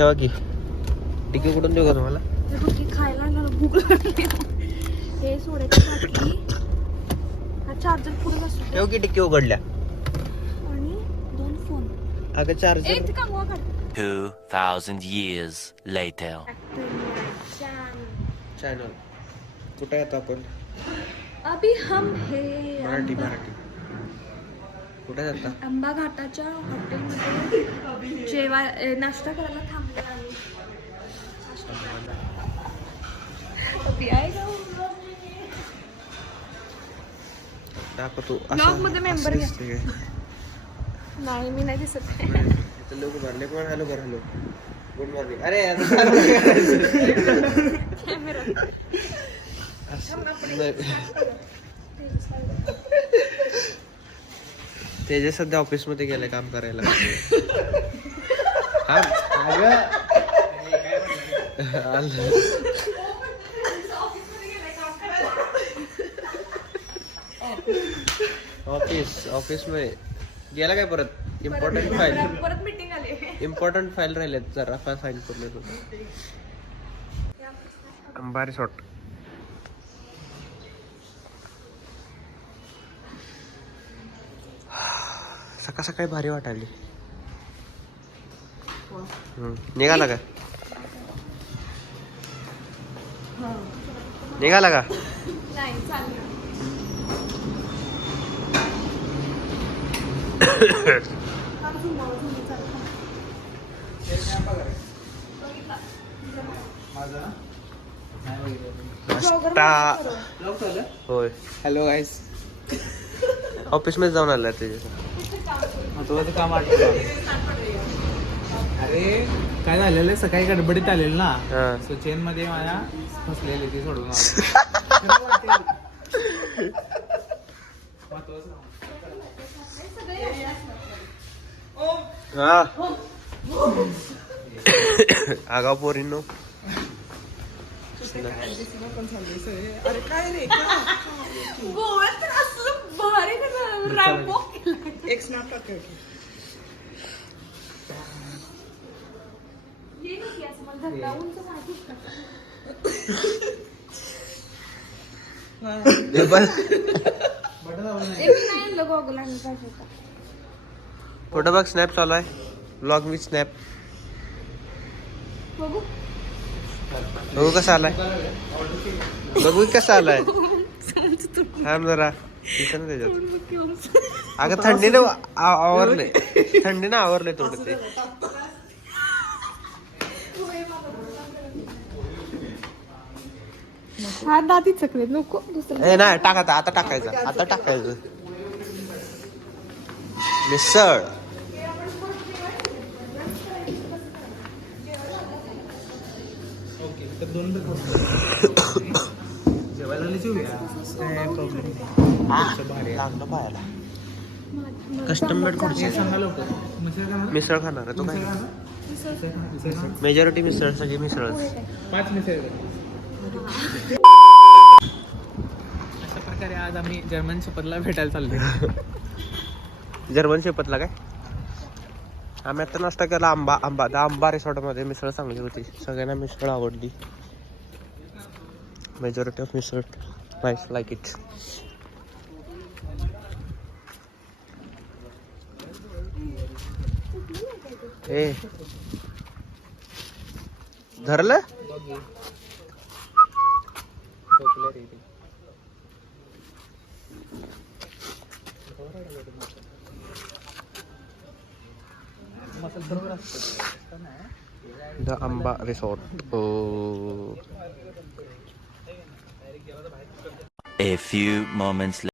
ठेवा की. टिकी कुठून देऊ का तुम्हाला? खायला भूक लागली. हे सोड्याची बाटली, हा चार्जर पुढे बसतो ठेव की टिकी उघडल्या. आणि 2 फोन. अगं चार्जर. 2000 years later. चॅनल कुठे आहेत आपण? अभी हम हे मराठी. कुठे जाता? आंबा घाटाच्या हॉटेलमध्ये नाश्ता करायला थांबलो आम्ही. दाखवतो. ब्लॉग मध्ये मेंबर नाही, मी नाही दिसत. लोक भरले पण. हॅलो कर. Hello good morning. अरे तेजे सध्या ऑफिस मध्ये गेले काम करायला. ऑफिस मध्ये गेला काय परत? इम्पॉर्टंट फाईल राहिलेत जरा साईन करून येतो. आंबा रिसॉर्ट. सकाळ सकाळी भारी वाटायली. निघाला का? निघाला का? नाही, चालेल. होय. हॅलो गाईस. ऑफिस मध्ये जाऊन आला त्याच्या. महत्वाचं काम आठवलं. अरे काय झालेलं, सकाळी गडबडीत आलेलं ना, सो चेन मध्ये माझ्या फसलेली ती सोडून आगाव पोरींनो. अरे काय रे, गोव्यात असलं भारी रॅम्पो एक स्नॅप टाक. ये नक्की असं मला धरला उंच माहितीच का? फोटो बघ. स्नॅप चालू आहे. Blog with snap. बघू कसा आलाय. बघू कसा आलाय. थांब जरा. त्याच्यात अगं थंडीने आवरले. थंडीने आवरले थोडं ते. हा दाती चकले नको दुसरं. ए नाही टाका. आता टाकायचं. मिसळ. जेवायला प्रॉब्लेम लागलं पाहायला. कस्टम मेड खुर्ची. मिसळ खाणार आहे तू काय? मेजॉरिटी मिसळ. सगळी मिसळच. 5 मिसळ. अशा प्रकारे आज आम्ही जर्मन शेफर्डला भेटायला चाललो. जर्मन शेफर्डला काय? आम्ही आता नाश्ता केला. आंबा रिसॉर्टमध्ये मिसळ चांगली होती. सगळ्यांना मिसळ आवडली. Majority of misal nice like it. ए धरलं. The Amba resort. A few moments later.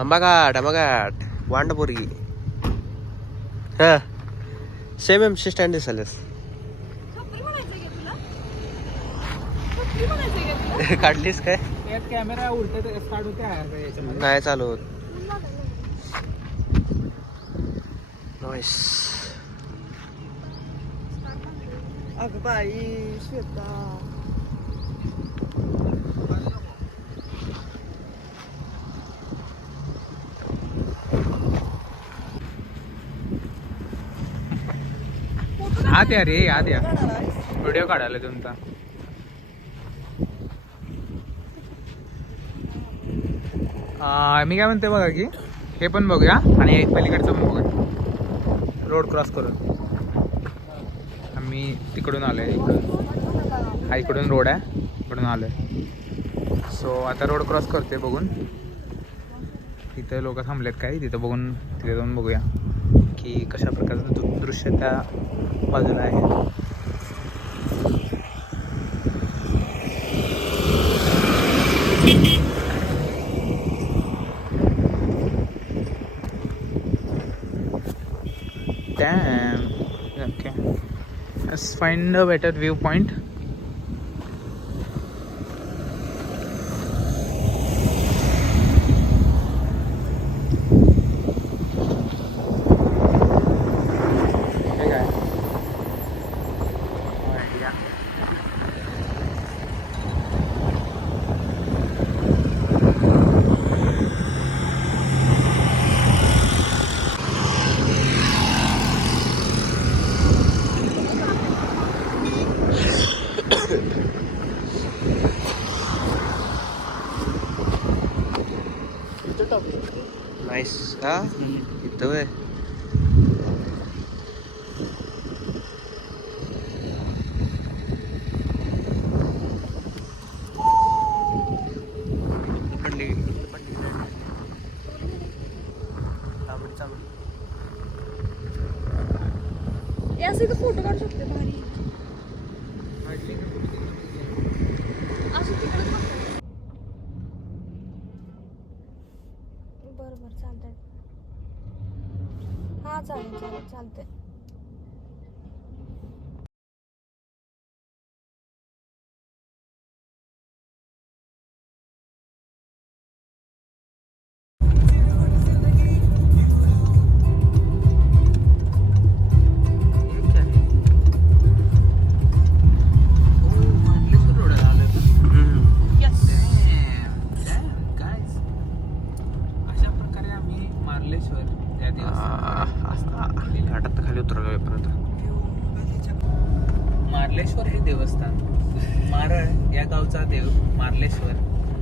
Ambaghat वांडपोरगी हा सेम एमसी स्टँड दिसालेस छत्री म्हणायचंय का तुला? छत्री म्हणायचंय का तुला? काढलीस काय त्यात कॅमेरा उलट स्टार्ट होते याच्यामध्ये. नाही चालू होत ऊन लागायला. नॉईस अगं बाई श्वेता आत या रे आत या व्हिडिओ काढायला तुमचा. मी काय म्हणते बघा की हे पण बघूया आणि एक पलीकडचं पण बघूया रोड क्रॉस करून. आम्ही तिकडून आलोय इकडून हा इकडून रोड आहे इकडून आलोय. सो आता रोड क्रॉस करते बघून तिथे लोक थांबलेत काय तिथं बघून तिथे जाऊन बघूया की कशा प्रकारचं दृश्य त्या बाजूला आहे. Damn. Okay. Let's find a better viewpoint. Hey guys. No idea. Nice का इथं व्हय. पडली तांबडी चांगली. असं इथं फोटो काढू शकते भारी असं तिकडे बरोबर चालतंय हा चालेल चालेल चालतंय. अशा प्रकारे आम्ही मार्लेश्वर त्या घाटात खाली उतरलो परत. मार्लेश्वर हे देवस्थान मारळ या गावचा देव मार्लेश्वर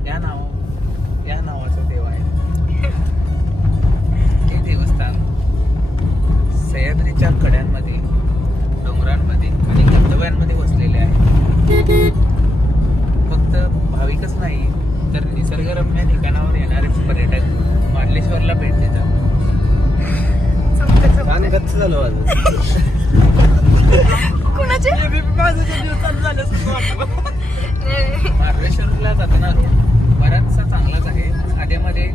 या नावाचा देव आहे. हे देवस्थान सह्याद्रीच्या कड्यांमध्ये डोंगरांमध्ये आणि धबधब्यांमध्ये वसलेले आहे. फक्त भाविकच नाही तर निसर्गरम्य ठिकाणावर येणारे पर्यटक मार्लेश्वरला भेट देतात. कान गच्च झालं माझं. कुणाचे मार्लेश्वरला जाताना रोड बराचसा चांगलाच आहे. खाद्यामध्ये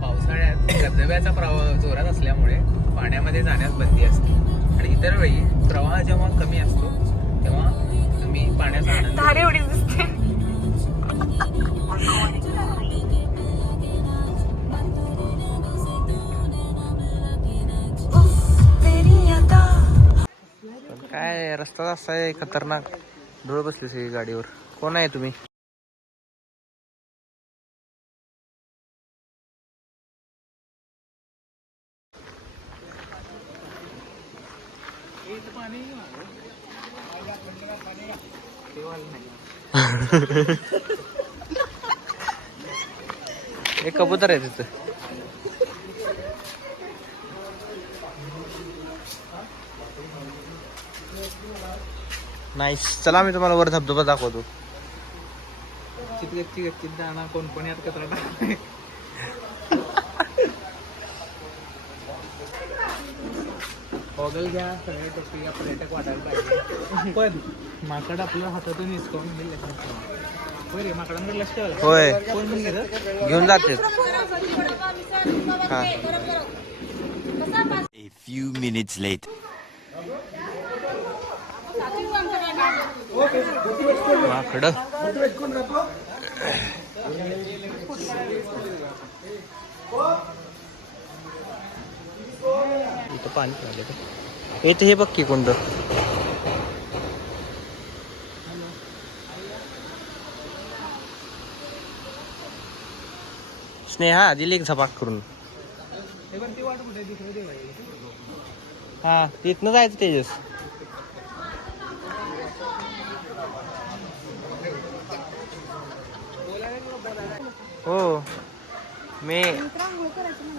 पावसाळ्यात धबधब्याचा प्रवाह जोरात असल्यामुळे पाण्यामध्ये जाण्यास बंदी असते आणि इतर वेळी प्रवाह जेव्हा कमी असतो तेव्हा तुम्ही पाण्याचा आनंद धारे एवढी दिसते. पण काय रस्ता असा आहे खतरनाक. डोळ बसली सगळी गाडीवर. कोण आहे तुम्ही? एक कबूतर आहे तिथं. नाईस. चला मी तुम्हाला वर धबधबा दाखवतो. गच्ची गच्ची दाणा कोण कोण यात कचरा गॉगल घ्या, सगळे टोपी घ्या, पर्यटक वाटायला पाहिजे. पण माकड आपल्या हातातून हिसकावून घेईल लक्षात ठेवा. होय रे, माकडांकडे लक्ष ठेवा. होय कोण पण घेतं? घेऊन जाते. हा A few minutes later. माकड इथं पाणी आलं का? इथं हे बघ की कोणतं स्नेहा दिली एक झपाक करून. हा तिथनं जायचं तेजस. हो मी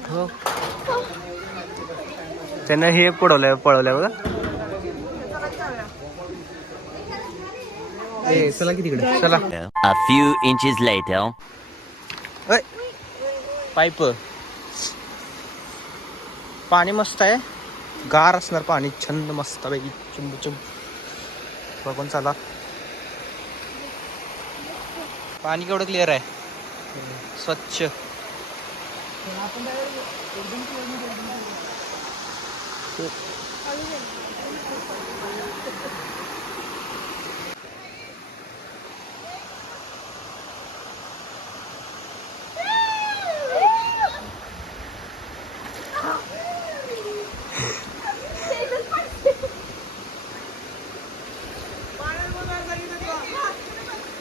हो त्यांना हे पळवलंय बघा. चला की तिकडे चला. A few inches later. Pipe पाणी मस्त आहे, गार असणार पाणी, छंद मस्त पैकी चुंब चुंब. बघून चला पाणी केवढं क्लिअर आहे, स्वच्छ.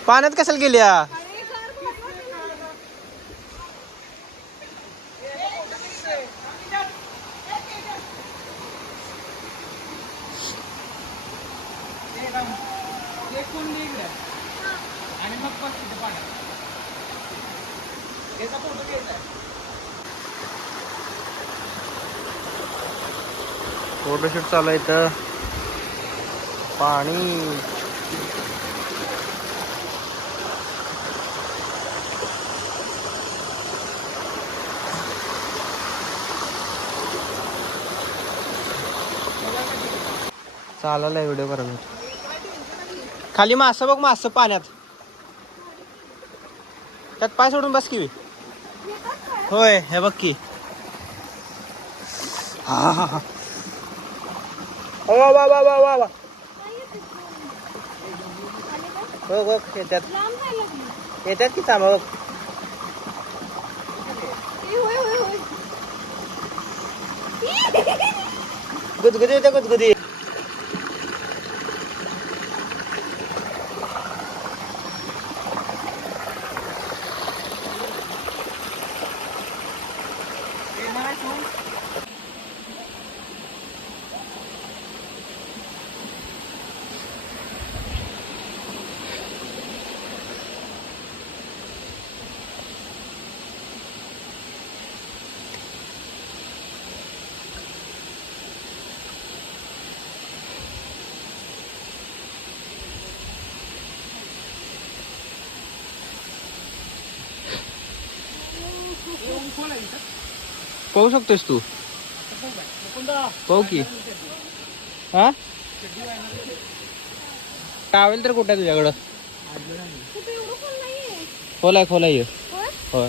पाण्यात कशाला गेल्या? आणि मग बस तिथे पाण्यात त्याचा फोटो घ्यायचा आहे. फोटोशूट चालू आहे इथं. पाणी चाललाय व्हिडिओ करायला. खाली मासं बघ, मासं पाण्यात. त्यात पाय सोडून बस की. होय हे बघ की. हा हा हा वा वा वा वा वा वा. हो हो येतात येतात की थांबा. बघ गुदगुदी होत्या गुदगुदी. पाहू शकतोस तू, पाहू की. हा टावेल तर कुठे तुझ्याकडं? खोलाय खोलाय. होय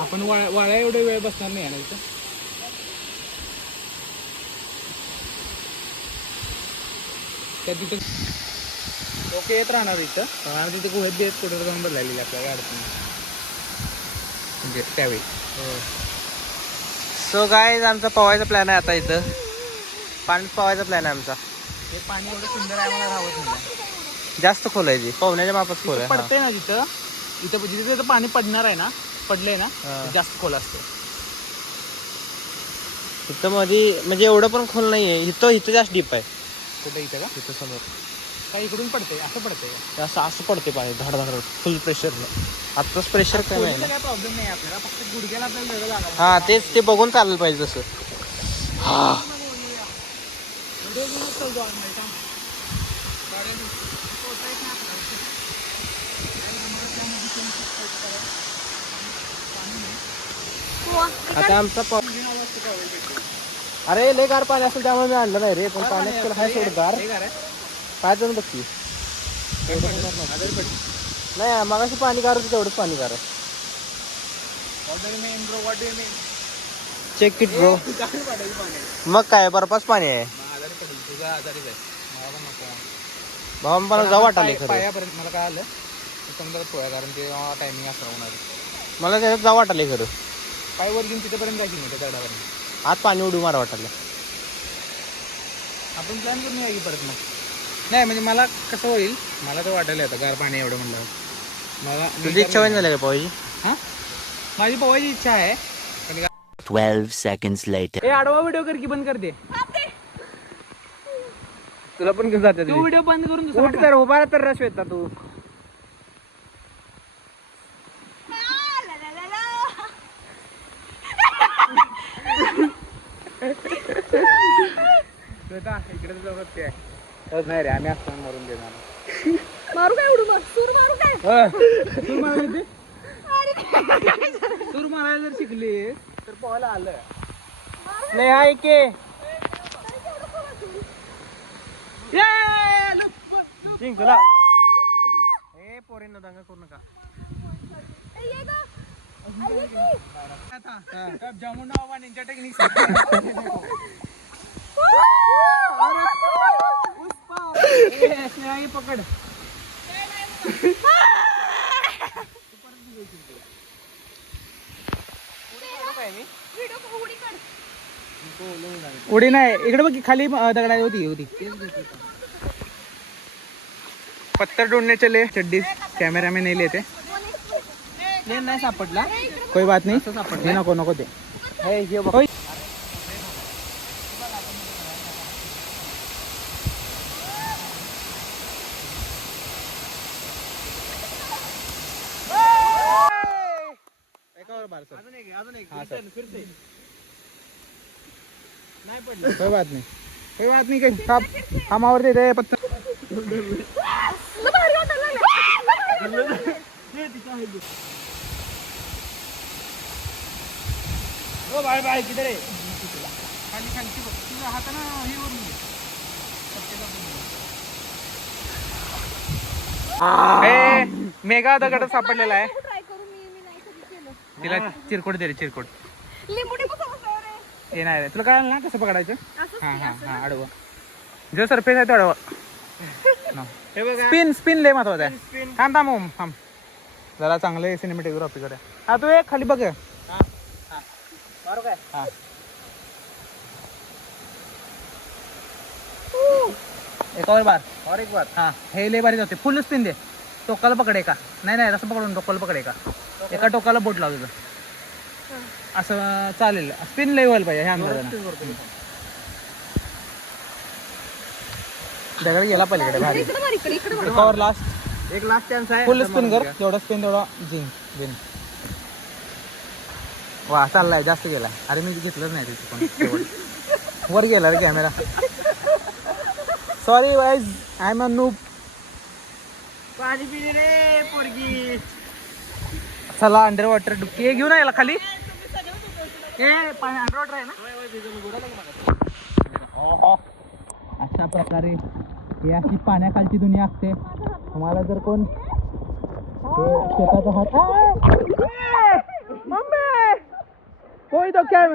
आपण वाळ्या एवढे वेळ बसणार नाही ना इथं. त्या तिथं ओके येत राहणार इथं, आणि तिथे गुहेत बिहेत कुठे जाऊन बदलायली आपल्याला अडचण म्हणजे त्यावेळी. सो गाईज आमचा पवायचा प्लॅन आहे आता. इथं पाण्यात पवायचा प्लॅन आहे आमचा. हे पाणी एवढं सुंदर आहे, मला राहत नाही. जास्त खोल आहे ती, पाहुण्याच्या मापात खोल आहे. पडतंय ना जिथं, इथं जिथे तिथं पाणी पडणार आहे ना, पडले ना जास्त खोल असते. इथं मध्ये म्हणजे एवढं पण खोल नाहीये. इथं जास्त डीप आहे. कुठे इथं का? इथं समोर काय इकडून पडते, असं पडतंय का? असं पडते पाणी धड धड फुल प्रेशरनं. आत्ताच प्रेशर कमी आहे ना. काय प्रॉब्लेम नाही आपल्याला, फक्त गुडघ्याला आपल्याला वेगळं लागणार. हा तेच, ते बघून चाललं पाहिजे तसं. हा आता आमचा अरे लय गार पाणी असेल त्यामुळे मी आणलं नाही रे, पण पाण्यात तुला हाय सोड गार. काय जाऊन बघ की. नाही मगाशी पाणी गार होतं, तेवढंच पाणी गार. Check it bro. मग काय बर्फाच पाणी आहे. भावा मला जाऊ वाटायला खरं. पायापर्यंत मला काय आलं समजा पोया, कारण ते टायमिंग असं होणार. मला त्याच्यात जाऊ वाटायला खरं. पाय वर घेऊन तिथेपर्यंत जायची नाही त्या दगडापर्यंत. आत पाणी उडी मारा वाटायला. आपण प्लॅन करून या की परत मग. नाही म्हणजे मला कसं होईल, मला तर वाटायला येतं गार पाणी एवढं म्हणलं. मला तुझी इच्छा होईल झाली का पावायची? हां माझी पोहायची इच्छा आहे. 12 seconds later. ए आडवा व्हिडिओ कर की बंद कर दे. तुला पण कसं जाते तू व्हिडिओ बंद करून दुसरा उठ तर उभा तर रश येतात तू. इकडे बघते नाही रे, आम्ही असताना मारून देणार. मारू काय उडू मग सूर मारू काय सूर मारायला सूर मारायला जर शिकली तर पोहायला आलं. नाही आहे की जिंकला. ए पोरींना दंगा करू नका. जामुन निंजा टेक्निक पकड. उडी नाही इकडे बघ खाली दगडा होती. पत्थर ढूंढने चले, चड्डी कैमरा में नहीं लेते. नाही सापडला. कोई बात नहीं, नको नको ते. कोई बात नहीं काही हम और दे दे पत्थर. ओ भाई भाई किधर है? खाली खाली तुझ्या हाताने हे वरून मेगा दगड सापडलेला आहे. ट्राय करू मी नाही कधी केलं. तिला चिरकोट दे रे, चिरकोट. लिंबू टिंबू समजतं रे. हे नाही रे, तुला कळालं ना कसं पकडायचं. असंच हा की, हा असं हा ना. अडवा जो सरफेस आहे तो अडवा. हे बघा स्पिन स्पिन लय महत्वाचं आहे. थांब थांब ओम थांब जरा चांगलं सिनेमॅटोग्राफी करूया. हा तू एक खाली बघ. मारू काय. हा एक और बार. और एक बार. हा हे लय भारी जाते. फुल स्पिन दे. टोकाला पकडे का नाही नाही असं पकडून टोकाला पकडे का. एका टोकाला बोट लावतो असं चालेल. स्पिन लय व्हायला पाहिजे ह्या अंदाजानं. दगड गेला पलीकडे भारी. इकडे मार, इकडे मार. एकावर लास्ट एक लास्ट चान्स आहे. फुल स्पिन कर. जेवढा स्पिन तेवढा जिंक. वा चाललाय जास्त गेला. अरे मी घेतलंच नाही तिथे पण वर गेला रे camera. Sorry wise I am a noob. पाणी पिणे रे पोरगी. चला अंडर वॉटर डुबकी घेऊन यायला खाली. ए पाणी अंडर वॉटर आहे ना. अशा प्रकारे ही अशी पाण्याखालची दुनिया असते. तुम्हाला जर कोण शेताचा हात मम्मी कोई तो क्या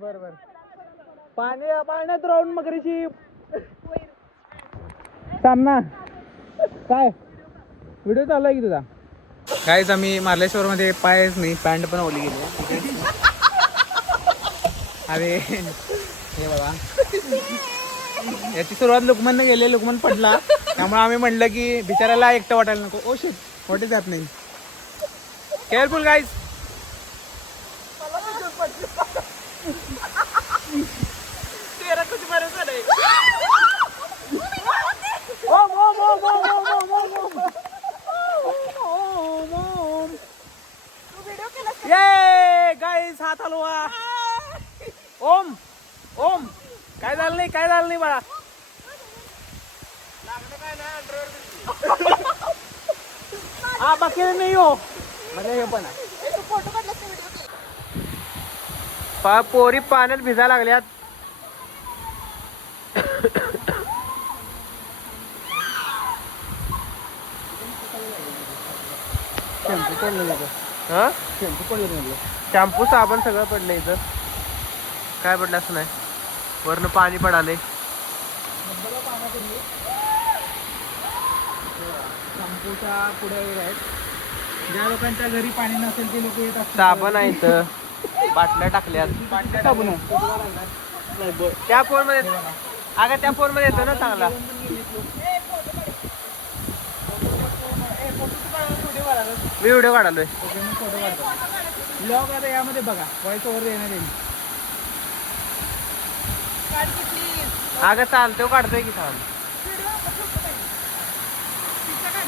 बरोबर पाण्यात राहून मगरीची सामना काय व्हिडिओ चालू आहे की तुझा. काहीच आम्ही मार्लेश्वर मध्ये पायच नाही, पॅन्ट पण ओली गेली. अरे हे बघा याची सुरुवात लुकमनने गेले. लुकमन पडला त्यामुळे आम्ही म्हणलं की बिचारायला एकटं वाटायला नको. ओ शिट वाटे जात नाही. Careful guys. ये गाईज हात हलवा. ओम ओम काय झालं नाही, काय झालं नाही बाळा. हा बाकी नाही हो म्हणजे हे पण आहे. फोटो काढलास का व्हिडिओ केला? पोरी पाण्यात भिजा लागल्यात. हा शॅम्पू साबण सगळं पडलं इथं. काय पडलं असं नाही, वरनं पाणी पडाले. शॅम्पूच्या पुढे आहेत. ज्या लोकांच्या घरी पाणी नसेल ते लोक येत असतात. साबण आहे इथं, बाटल्या टाकल्यात. साबण त्या फोन मध्ये अगं त्या फोन मध्ये येतो ना चांगला. मी व्हिडिओ काढालोय. फोटो काढतो. ब्लॉग आता यामध्ये बघा, व्हॉइस ओव्हर येणार आहे. अगं चालतो काढतोय की थांब.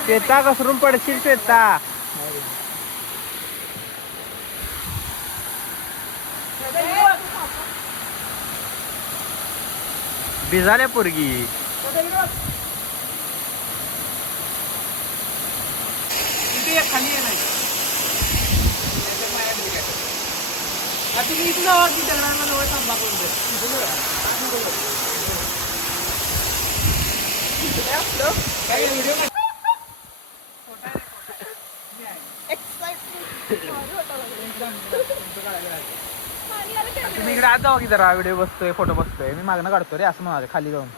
श्वेता घसरून पडशील श्वेता. भिजाल्या पोरगी. खाली ये नाही. तुम्ही इथून आवाज की दगडांना जवळ थांबा कोणतं. काय व्हिडिओ तुम्ही इकडे आज जावा की जरा व्हिडिओ बसतोय फोटो बसतोय. मी मागणं काढतो रे असं म्हणाले खाली जाऊन.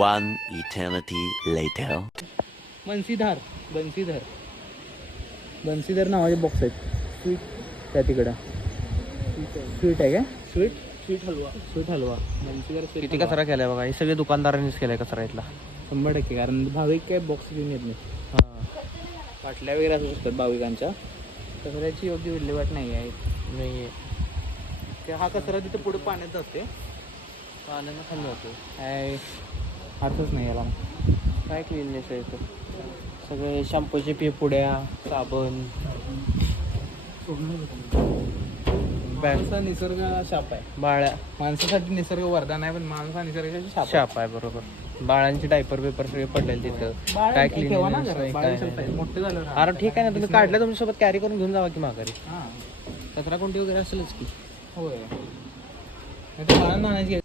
One eternity later. बन्सीधर नावाचे बॉक्स आहेत. स्वीट त्या तिकडं स्वीट आहे का? स्वीट हलवा बन्सीधर. किती कचरा केलाय बघा. हे सगळे दुकानदारांनीच केलाय कचरा इथला. 100% कारण भाविक काय बॉक्स घेऊन येत नाही. बाटल्या वगैरे असू शकतात भाविकांच्या. कचऱ्याची योग्य विल्हेवाट नाही आहे. हा कचरा तिथे पुढे पाण्यात जाते. पाण्यानं खाली होतो. काय अर्थच नाही याला. काय क्लीननेस आहे इथं. सगळे शॅम्पूचे पिपुड्या, साबण. माणसा निसर्ग शाप आहे. बाळ्या माणसासाठी निसर्ग वरदान आहे पण माणूस हा निसर्गाची शाप आहे. शाप आहे. बरोबर. बाळांची डायपर पेपर सगळे पडलेले तिथं. काय ठेवा ना क्लीन जरा. बाळ पाहिजे. मोठं झालं ना. अरे ठीक आहे ना, तुम्ही काढलं तुमच्यासोबत कॅरी करून घेऊन जावा की माघारी. हां कचरा कोणती वगैरे असेलच की. होय. बाळांना आणायची